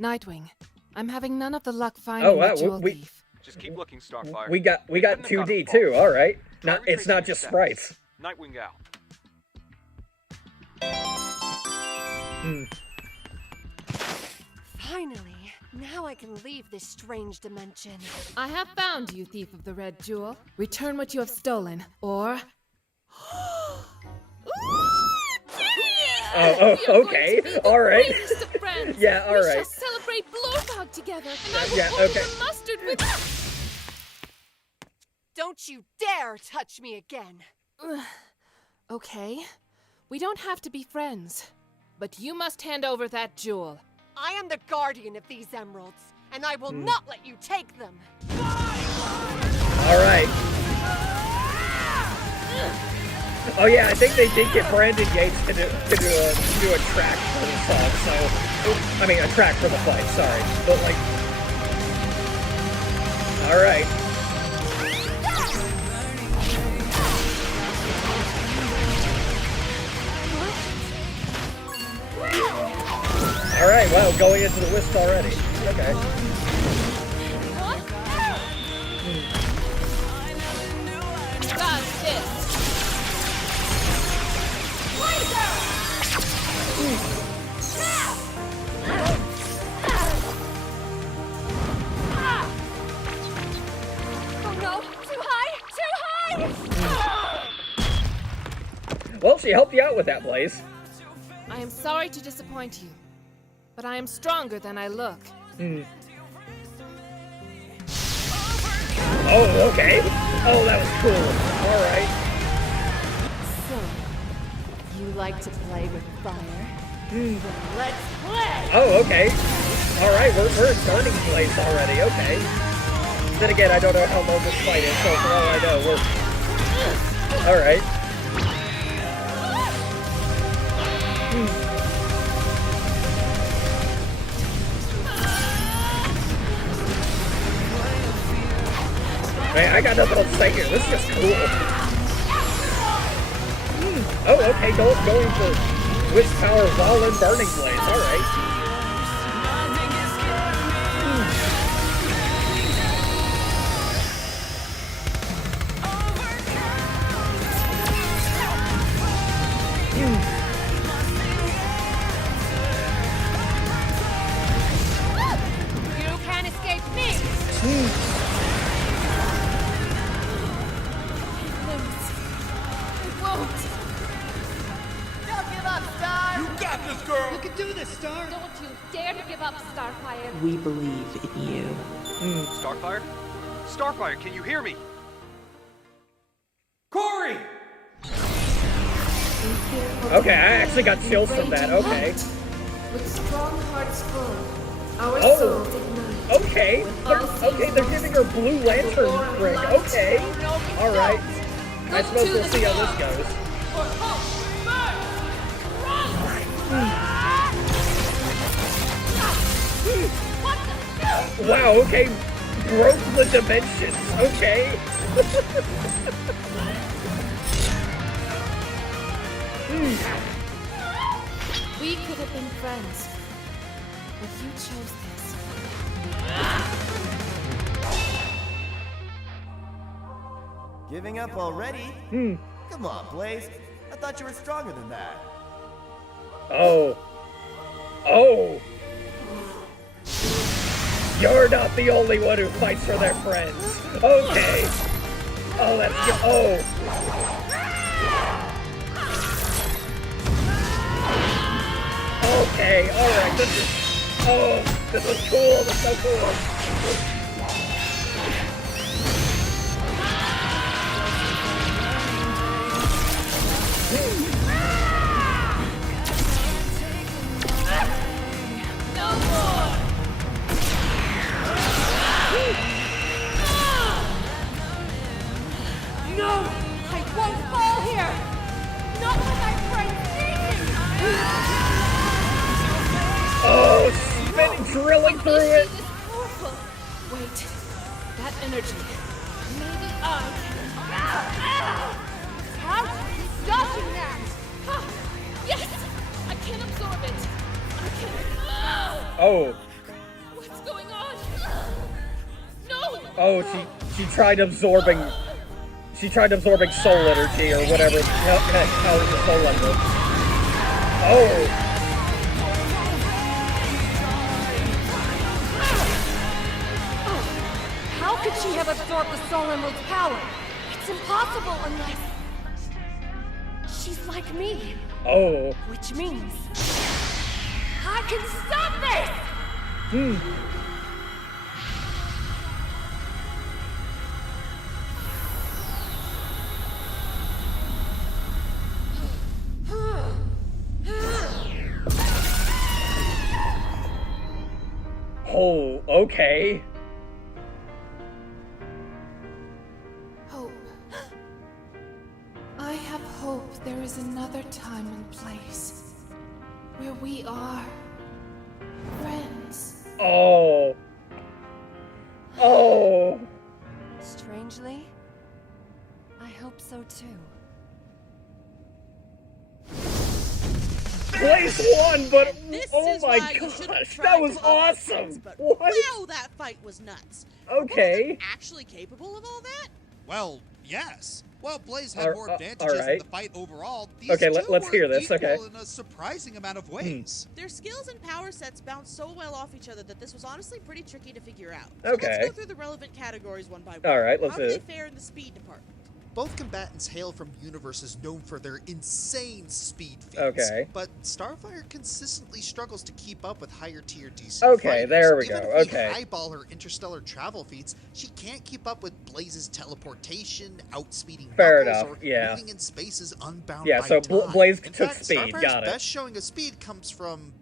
Nightwing, I'm having none of the luck finding the jewel thief. Just keep looking, Starfire. We got 2D too. All right. It's not just sprites. Nightwing out. Finally, now I can leave this strange dimension. I have found you, thief of the red jewel. Return what you have stolen, or... Okay. All right. Yeah, all We right. shall celebrate Blowdog together, and I will Yeah, coat okay. the mustard with... Don't you dare touch me again. Okay. We don't have to be friends. But you must hand over that jewel. I am the guardian of these emeralds, and I will not let you take them. All right. Oh yeah, I think they did get Brandon Yates to do a track for the song. So, I mean, a track for the fight. Sorry, but like, all right. All right. Well, going into the whisk already. Okay. Got this. Oh no! Too high! Too high! Well, she helped you out with that, Blaze. I am sorry to disappoint you, but I am stronger than I look. Oh, okay. Oh, that was cool. All right. So, you like to play with fire? Then let's play! Oh, okay. All right, we're in Burning Place already. Okay. Then again, I don't know how long this fight is, so for all I know, we're... All right. Man, I got nothing else to say here. This is just cool. Oh, okay. Going for Wish Power while in Burning Blaze. All right. You can't escape me! Don't give up, Star! You got this, girl! You can do this, Star! Don't you dare to give up, Starfire! We believe in you. Starfire? Starfire, can you hear me? Corey! Okay, I actually got chills from that. Okay. With strong hearts full, our Oh. souls ignite. Okay. They're giving her Blue Lantern ring. Okay. All right. I suppose we'll see how this goes. Wow. Okay. Broke the dimensions. Okay. We could have been friends, but you chose this. Giving up already? Come on, Blaze. I thought you were stronger than that. Oh. You're not the only one who fights for their friends. Okay. Oh, that's good. Oh. Okay, alright, this is cool, this is so cool. drilling through it. This powerful. Wait, that energy. Maybe I can. How? He's dodging that. Yes, I can absorb it. I can. Oh. What's going on? No. Oh, she tried absorbing. She tried absorbing soul energy or whatever. How is the soul emerald? Oh. How could she have absorbed the Soul Emerald's power? It's impossible unless... she's like me. Oh. Which means... I can stop this! Oh, okay. Hope. I have hope there is another time and place where we are friends. Oh. Oh. Strangely, I hope so too. Blaze won, but This oh is my why you shouldn't gosh, try that to was help your awesome. friends, but What? wow, that fight was nuts. Were both of them Okay. actually capable of all that? Well, yes. While Blaze had Ar- more uh, advantages in alright. the fight overall, these Okay, two let's were hear this, equal okay. in a surprising amount of ways. Their skills and power sets bounce so well off each other that this was honestly pretty tricky to figure out. So Okay. let's go through the relevant categories one by one. Alright, let's How do do it. they fare in the speed department? Both combatants hail from universes known for their insane speed feats. Okay. But Starfire consistently struggles to keep up with higher tier DC Okay, fighters. there we Even go, if okay. we highball her interstellar travel feats, she can't keep up with Blaze's teleportation, outspeeding Fair Knuckles, enough, or yeah. moving in spaces unbound Yeah, by so time. Blaze In took fact, speed, Starfire's got it. best showing of speed comes from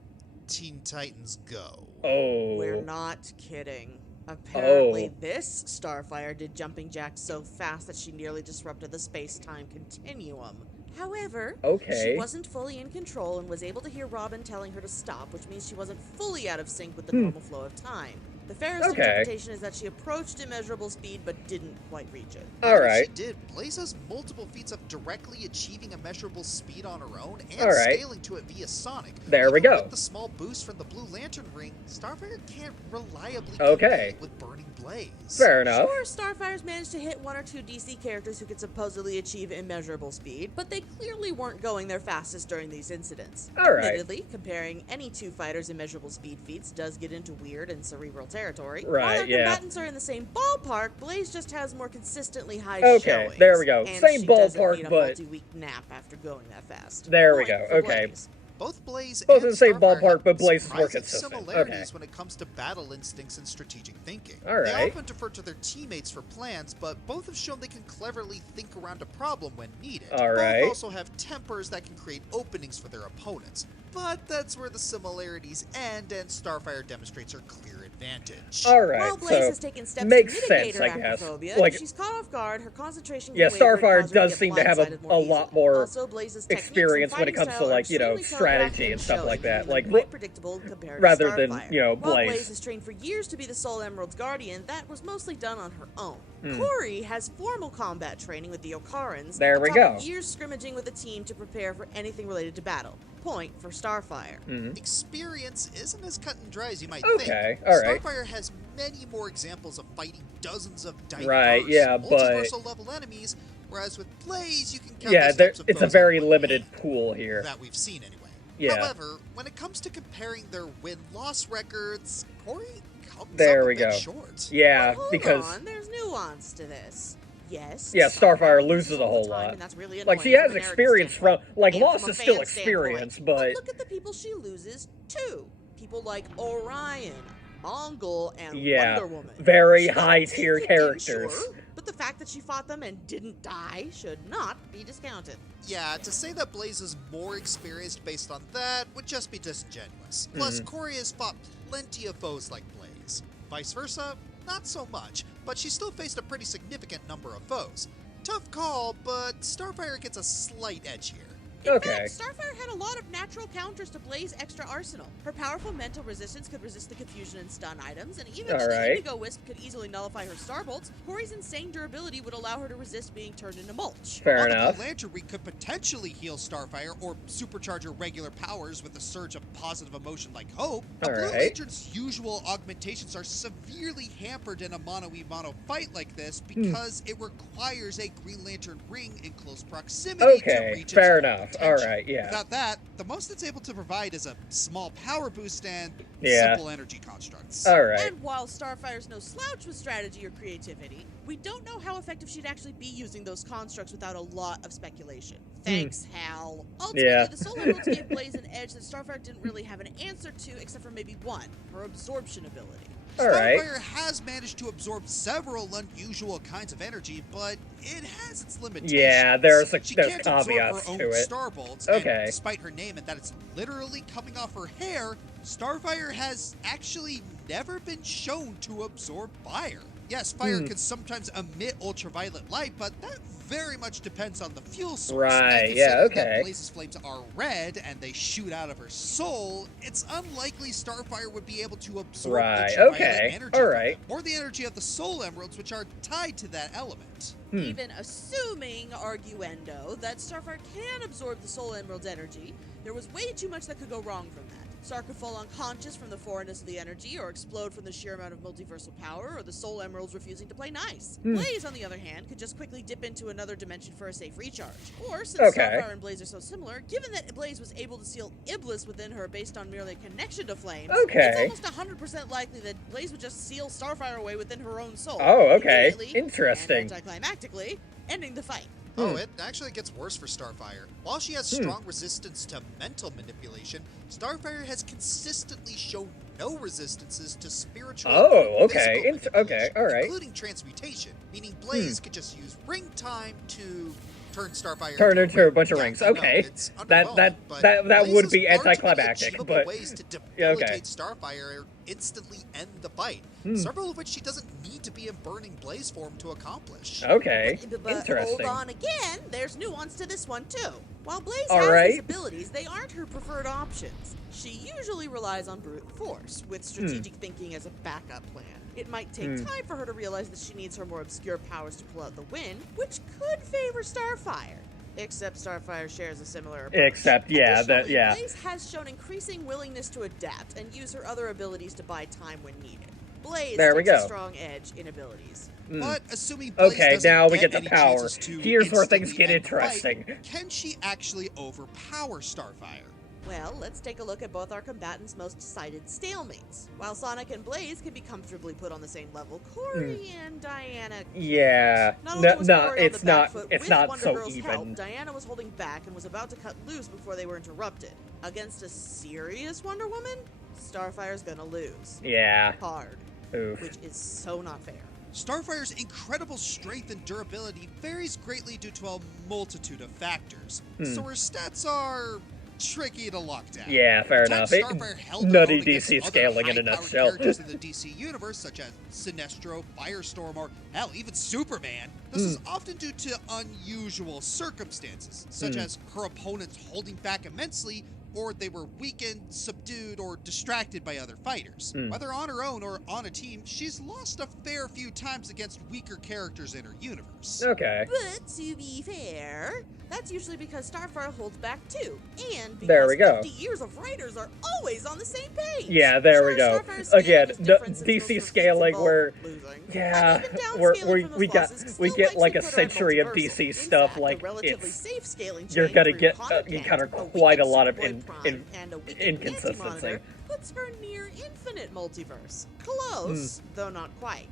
Teen Titans Go. Oh. We're not kidding. Apparently, Oh. this Starfire did jumping jacks so fast that she nearly disrupted the space-time continuum. However, Okay. she wasn't fully in control and was able to hear Robin telling her to stop, which means she wasn't fully out of sync with the normal flow of time. The fairest Okay. interpretation is that she approached immeasurable speed but didn't quite reach it. Even if Alright. she did, Blaze has multiple feats of directly achieving immeasurable speed on her own and Alright. scaling to it via Sonic. There we Even go. With the small boost from the Blue Lantern ring, Starfire can't reliably Okay. compete with Burning Blaze. Fair enough. Sure, Starfire's managed to hit one or two DC characters who could supposedly achieve immeasurable speed, but they clearly weren't going their fastest during these incidents. Alright. Admittedly, comparing any two fighters' immeasurable speed feats does get into weird and cerebral territory. Right, While their yeah. combatants are in the same ballpark, Blaze just has more consistently high Okay, showings. there we go. And Same she doesn't ballpark, need a but- multi-week nap after going that fast. There we Point go, for okay. Blaze. Both Blaze Both and in the same Starfire ballpark, have but Blaze is more surprising consistent. similarities Okay. when it comes to battle instincts and strategic thinking. Alright. They often defer to their teammates for plans, but both have shown they can cleverly think around a problem when needed. Alright. Both also have tempers that can create openings for their opponents. But that's where the similarities end, and Starfire demonstrates her clear advantage. Alright, While Blaze so has taken steps makes to mitigate sense, her I guess. acrophobia, Like, if she's caught off guard, her concentration can yeah, waver and Starfire cause her to does get seem to have a blindsided more lot easily. more Also, Blaze's techniques and experience when it fighting comes to, style like, are you know, extremely strategy telegraphed and stuff showing, like that. making them Like, quite predictable compared rather to than, Starfire. you know, While Blaze. Blaze has trained for years to be the Soul Emerald's guardian, that was mostly done on her own. Hmm. Corey has formal combat training with the Okarans. There on we top go. of years scrimmaging with a team to prepare for anything related to battle. Point for Starfire. Mhm. Experience isn't as cut and dry as you might Okay, think. alright. Starfire has many more examples of fighting dozens of diverse, Right, yeah, but- multiversal level enemies, whereas with Blaze, you can count Yeah, those types of it's a foes very on one limited hand. pool here. That we've seen anyway. Yeah. However, when it comes to comparing their win-loss records, Corey comes There up we a bit go. short. Yeah, Hold because on, there's nuance to this. Yes. Yeah, Starfire loses loses a all whole the time, lot. and that's really Like, she annoying has from a narrative experience standpoint from, like, and loss from a is still fan experience, standpoint. but look at the people she loses too. People like Orion, Mongol, and yeah, Wonder Woman. very She got high tier taken, characters. sure, but the fact that she fought them and didn't die should not be discounted. Yeah, to say that Blaze is more experienced based on that would just be disingenuous. Plus, Corey has fought plenty of foes like Blaze. Vice versa, not so much, but she still faced a pretty significant number of foes. Tough call, but Starfire gets a slight edge here. In Okay. fact, Starfire had a lot of natural counters to Blaze's extra arsenal. Her powerful mental resistance could resist the confusion and stun items, and even though the Alright. Indigo Wisp could easily nullify her starbolts, Corey's insane durability would allow her to resist being turned into mulch. Fair While enough. the Lantern Ring could potentially heal Starfire or supercharge her regular powers with a surge of positive emotion like hope, a Blue Alright. Lantern's usual augmentations are severely hampered in a mono-e-mono fight like this because it requires a Green Lantern ring in close proximity to Okay, reach fair its full enough. potential. Alright, yeah. Without that, the most it's able to provide is a small power boost and Yeah. simple energy constructs. Alright. And while Starfire's no slouch with strategy or creativity, we don't know how effective she'd actually be using those constructs without a lot of speculation. Thanks, Hal. Ultimately, Yeah. the Soul Emeralds gave Blaze an edge that Starfire didn't really have an answer to, except for maybe one, her absorption ability. Alright. Starfire has managed to absorb several unusual kinds of energy, but it has its limitations. Yeah, there's She there's can't absorb caveats her own to it. starbolts, Okay. and despite her name and that it's literally coming off her hair, Starfire has actually never been shown to absorb fire. Yes, fire can sometimes emit ultraviolet light, but that very much depends on the fuel source. Right, And yeah, considering that okay. Blaze's flames are red and they shoot out of her soul, it's unlikely Starfire would be able to absorb Right, ultraviolet okay, energy from alright. them, or the energy of the soul emeralds, which are tied to that element. Even assuming, arguendo, that Starfire can absorb the Soul Emerald's energy, there was way too much that could go wrong from that. Star could fall unconscious from the foreignness of the energy, or explode from the sheer amount of multiversal power, or the Soul Emeralds refusing to play nice. Blaze, on the other hand, could just quickly dip into another dimension for a safe recharge. Or, since Okay. Starfire and Blaze are so similar, given that Blaze was able to seal Iblis within her based on merely a connection to flames, Okay. it's almost 100% likely that Blaze would just seal Starfire away within her own soul. Oh, okay. immediately Interesting. And anticlimactically, ending the fight. Oh, it actually gets worse for Starfire. While she has strong resistance to mental manipulation, Starfire has consistently shown no resistances to spiritual Oh, or okay. physical Okay, manipulation, alright. including transmutation, meaning Blaze could just use ring time to turn Starfire Turn into into a ring. bunch of Yeah, rings. I know, Okay. it's That underwhelming, but that would Blaze's be are to anticlimactic, achievable but ways to yeah, okay. debilitate Starfire or instantly end the fight, several of which she doesn't need to be in burning Blaze form to accomplish. Okay. But hold Interesting. on again, there's nuance to this one too. While Blaze All has right. these abilities, they aren't her preferred options. She usually relies on brute force, with strategic thinking as a backup plan. It might take time for her to realize that she needs her more obscure powers to pull out the win, which could favor Starfire. Except Starfire shares a similar approach. Except, yeah, Additionally, yeah. Blaze has shown increasing willingness to adapt and use her other abilities to buy time when needed. Blaze There we takes a go. strong edge in abilities. But assuming Blaze Okay, doesn't now we get get any the power. chances to Here's where things instantly get end the fight, interesting. can she actually overpower Starfire? Well, let's take a look at both our combatants' most cited stalemates. While Sonic and Blaze can be comfortably put on the same level, Corey and Diana. Yeah. Not only was Corey on It's the not. back foot It's with not Wonder so Girl's help, even. Diana was holding back and was about to cut loose before they were interrupted. Against a serious Wonder Woman, Starfire's gonna lose. Yeah. Hard. Oof. Which is so not fair. Starfire's incredible strength and durability varies greatly due to a multitude of factors, so her stats are tricky to lock down. Yeah, fair The enough. times Starfire held her Nutty own against DC other scaling in a high-powered nutshell. characters in the DC universe, such as Sinestro, Firestorm, or hell, even Superman. This is often due to unusual circumstances, such as her opponents holding back immensely, or they were weakened, subdued, or distracted by other fighters. Whether on her own or on a team, she's lost a fair few times against weaker characters in her universe. Okay. But to be fair, that's usually because Starfire holds back too, and because There we go. 50 years of writers are always on the same page. Yeah, there Sure, we go. Starfire's scaling Again, is different since most DC of her feats scaling involve where losing. yeah, But even we're, downscaling we from we those got losses we still get likes like to a put her on century of multiversal. DC In stuff. fact, Like a relatively it's safe scaling you're chain gonna through get Comet encounter Camp, quite a weakened lot of Superboy Prime, and a weakened inconsistency. Anti-Monitor puts her near infinite multiverse. Close, though not quite.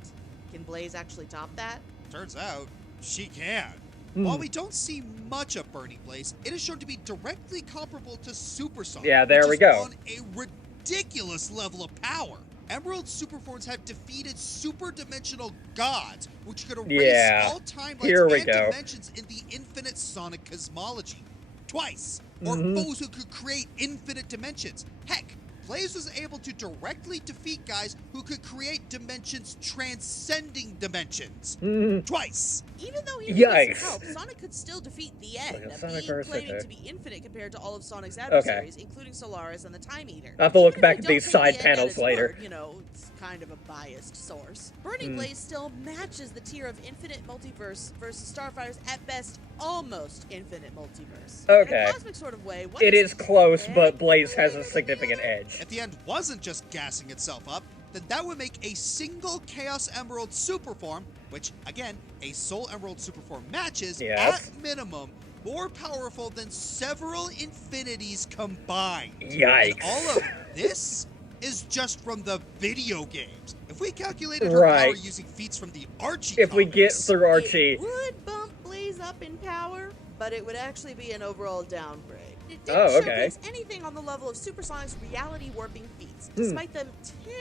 Can Blaze actually top that? Turns out, she can. While we don't see much of Burning Blaze, it is shown to be directly comparable to Supersonic. Yeah, there which we is go. on a ridiculous level of power. Emerald Superforms have defeated super-dimensional gods, which could erase Yeah. all timelines Here we and go. dimensions in the infinite Sonic cosmology. Twice. Or foes who could create infinite dimensions. Heck, Blaze was able to directly defeat guys who could create dimensions transcending dimensions. Twice! Even though he needed Yikes. some help, Sonic could still defeat the end, Like a a Sonic being versus claiming Super. to be infinite compared to all of Sonic's adversaries, including Solaris and the Time Eater. I have to look Even if back we at don't these take side the end at panels its later. word, you know, it's kind of a biased source. Burning Blaze still matches the tier of infinite multiverse versus Starfire's, at best, almost infinite multiverse. In Okay. a cosmic sort of way, what It is close, but Blaze has a later than significant the other? edge. If the end wasn't just gassing itself up, then that would make a single Chaos Emerald Superform, which, again, a Soul Emerald Superform matches, Yes. at minimum, more powerful than several infinities combined. Yikes. And all of this is just from the video games. If we calculated her Right. power using feats from the Archie If we get comics, through Archie, It would bump Blaze up in power, but it would actually be an overall downgrade. It didn't Oh, okay. showcase anything on the level of Supersonic's reality warping feats, Hmm. despite them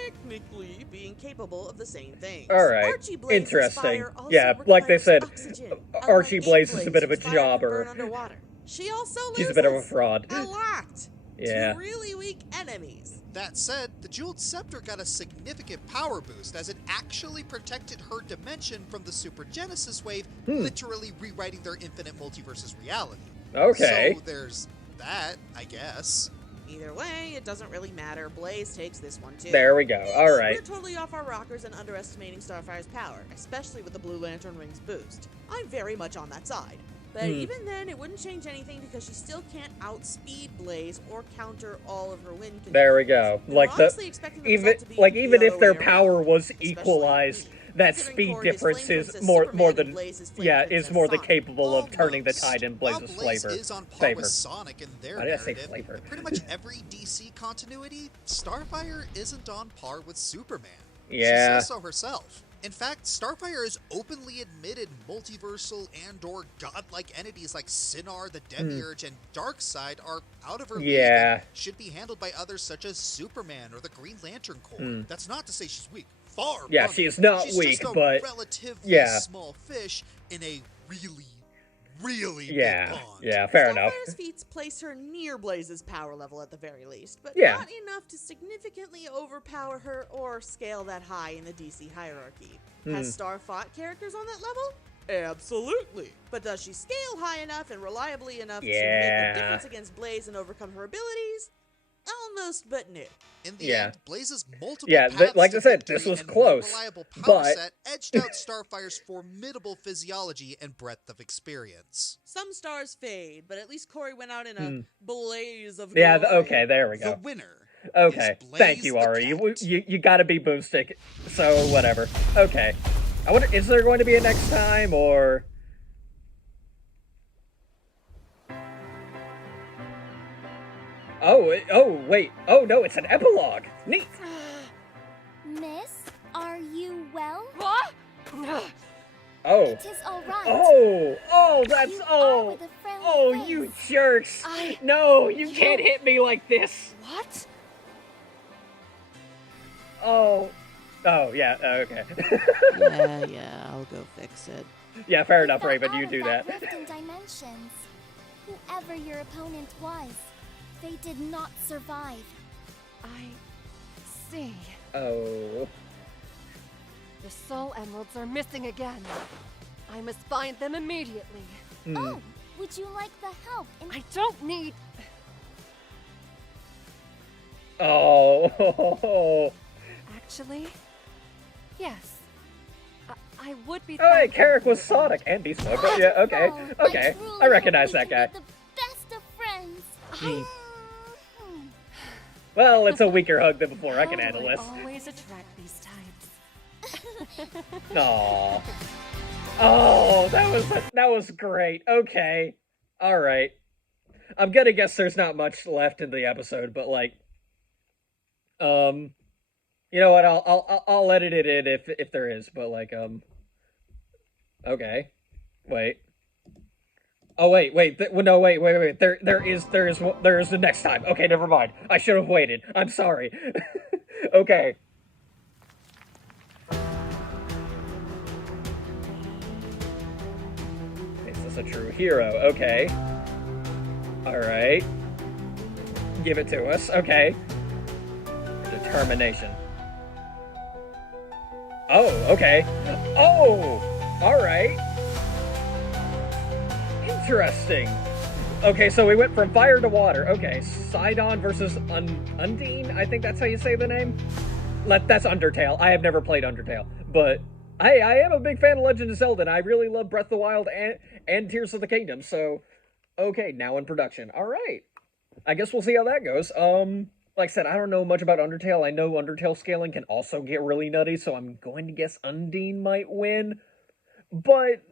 technically being capable of the same things. All right. Archie Blaze's Interesting. fire also Yeah, like they requires said, oxygen, Archie unlike Blaze Ink is a bit of a whose fire can jobber. burn underwater. She also She's a bit of a loses fraud. a lot Yeah. to really weak enemies. that said, the Jeweled Scepter got a significant power boost as it actually protected her dimension from the Super Genesis wave, literally rewriting their infinite multiverses reality. Okay. So there's that, I guess. Either way, it doesn't really matter. Blaze takes this one too. There we go. All We're right. totally off our rockers and underestimating Starfire's power, especially with the Blue Lantern Ring's boost. I'm very much on that side. But even then, it wouldn't change anything because she still can't outspeed Blaze or counter all of her win conditions. There we go. And Like we're honestly expecting the even result to be like the even other if their way around, power was especially equalized, me. that Considering speed Corey is difference Flame is Princess more Superman than and Blaze is Flame yeah is Princess more than Sonic. capable of turning the tide in While Blaze's Blaze flavor. is on par Favor. with Sonic in their Why did I say narrative, flavor? in pretty much every DC continuity, Starfire isn't on par with Superman. Yeah. She says so herself. In fact, Starfire has openly admitted multiversal and/or godlike entities like Sinar, the Demiurge, and Darkseid are out of her league Yeah. and should be handled by others such as Superman or the Green Lantern Corps. That's not to say she's weak. Far Yeah, from she's it. not She's weak, just a but- relatively yeah. small fish in a really Yeah. big pond. Yeah. Fair enough. Starfire's feats place her near Blaze's power level at the very least, but Yeah. not enough to significantly overpower her or scale that high in the DC hierarchy. Has Star fought characters on that level? Absolutely. But does she scale high enough and reliably enough to make Yeah. a difference against Blaze and overcome her abilities? Almost, but no. In the Yeah. end, Blaze's multiple Yeah, paths like to I said, victory this was and close, reliable power but- set edged out Starfire's formidable physiology and breadth of experience. Some stars fade, but at least Corey went out in a blaze of Yeah. glory. Okay. There we The go. winner. Okay. is Thank Blaze you, the Ari. Cat. You gotta be boomstick. So whatever. Okay. I wonder, is there going to be a next time or? Oh, wait. Oh, no, it's an epilogue. Neat. Miss, are you well? What? Oh. It is all right. Oh, that's, You are oh. with a friendly Oh, face. you jerks. I- No, you can't hit me like this. What? Oh. Oh, yeah, okay. Yeah, I'll go fix it. Yeah, fair You enough, fell Raven, out you of do that that. rift in dimensions. Whoever your opponent was, they did not survive. I see. Oh. The Soul Emeralds are missing again. I must find them immediately. Oh, would you like the help in I don't need. Oh. Actually, yes. I would be. Oh, hey, thankful Carrick for was your Sonic and Beast Mode, but yeah, okay, Oh, okay. truly I recognize hope that we guy. can be the best of friends. Hmm. Hmm. Well, it's a weaker hug than before. I can How handle do I this. always attract these types. Aww. Oh, that was great. Okay. All right. I'm gonna guess there's not much left in the episode, but like, you know what? I'll edit it in if there is, but like, okay. Wait. Oh wait. No, wait. There is the next time. Okay, never mind. I should have waited. I'm sorry. Okay. Is this a true hero? Okay. All right. Give it to us. Okay. determination. Oh, okay. Oh, alright. Interesting. Okay, so we went from fire to water. Okay, Sidon versus Undine, I think that's how you say the name? That's Undertale. I have never played Undertale, but I am a big fan of Legend of Zelda, and I really love Breath of the Wild and Tears of the Kingdom, so, okay, now in production. Alright. I guess we'll see how that goes. Like I said, I don't know much about Undertale. I know Undertale scaling can also get really nutty, so I'm going to guess Undine might win. But,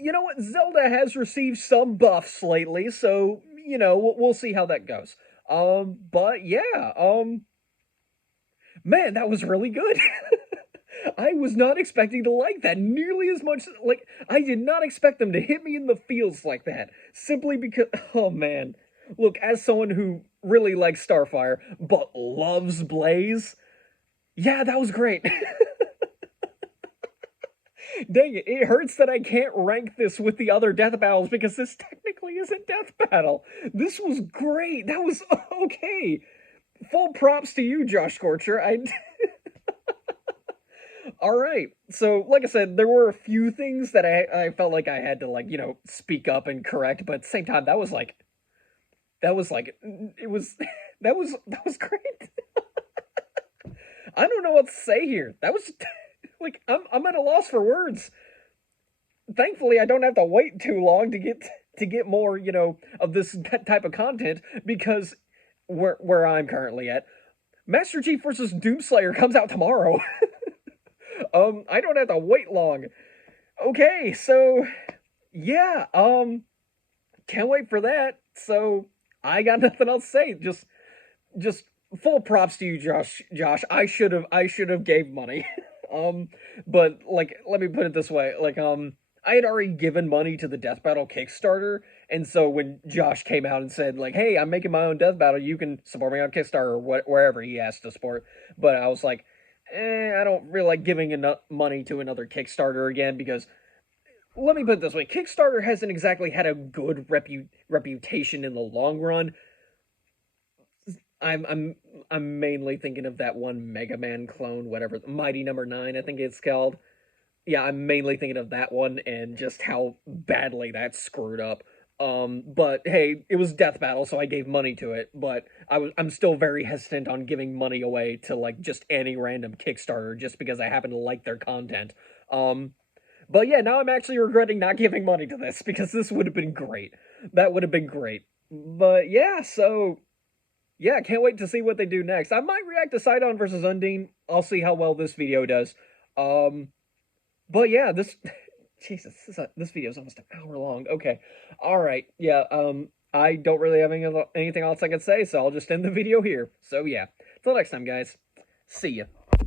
you know what? Zelda has received some buffs lately, so, you know, we'll see how that goes. But yeah, man, that was really good. I was not expecting to like that nearly as much. Like, I did not expect them to hit me in the feels like that. Simply because, oh man. Look, as someone who really likes Starfire, but loves Blaze, yeah, that was great. Dang it, it hurts that I can't rank this with the other death battles because this technically isn't death battle. This was great. That was okay. Full props to you, Josh Scorcher. Alright, so, like I said, there were a few things that I felt like I had to, like, you know, speak up and correct, but at the same time, that was great. I don't know what to say here. That was, like, I'm at a loss for words. Thankfully, I don't have to wait too long to get more, you know, of this type of content, because where I'm currently at, Master Chief vs. Doomslayer comes out tomorrow. I don't have to wait long. Okay, so, yeah, can't wait for that. So, I got nothing else to say. Just full props to you, Josh. I should have gave money. But, like, let me put it this way. Like, I had already given money to the Death Battle Kickstarter, and so when Josh came out and said, like, hey, I'm making my own Death Battle, you can support me on Kickstarter or wherever he asked to support. But I was like, I don't really like giving enough money to another Kickstarter again, because, let me put it this way, Kickstarter hasn't exactly had a good reputation in the long run. I'm mainly thinking of that one Mega Man clone, whatever, Mighty Number 9, I think it's called. Yeah, I'm mainly thinking of that one, and just how badly that's screwed up. But hey, it was Death Battle, so I gave money to it, but I'm still very hesitant on giving money away to, like, just any random Kickstarter, just because I happen to like their content. But yeah, now I'm actually regretting not giving money to this, because this would have been great. That would have been great. But yeah, so, yeah, can't wait to see what they do next. I might react to Sidon versus Undine. I'll see how well this video does. But yeah, Jesus, this video is almost an hour long. Okay. Alright. Yeah, I don't really have anything else I can say, so I'll just end the video here. So yeah. Till next time, guys. See ya.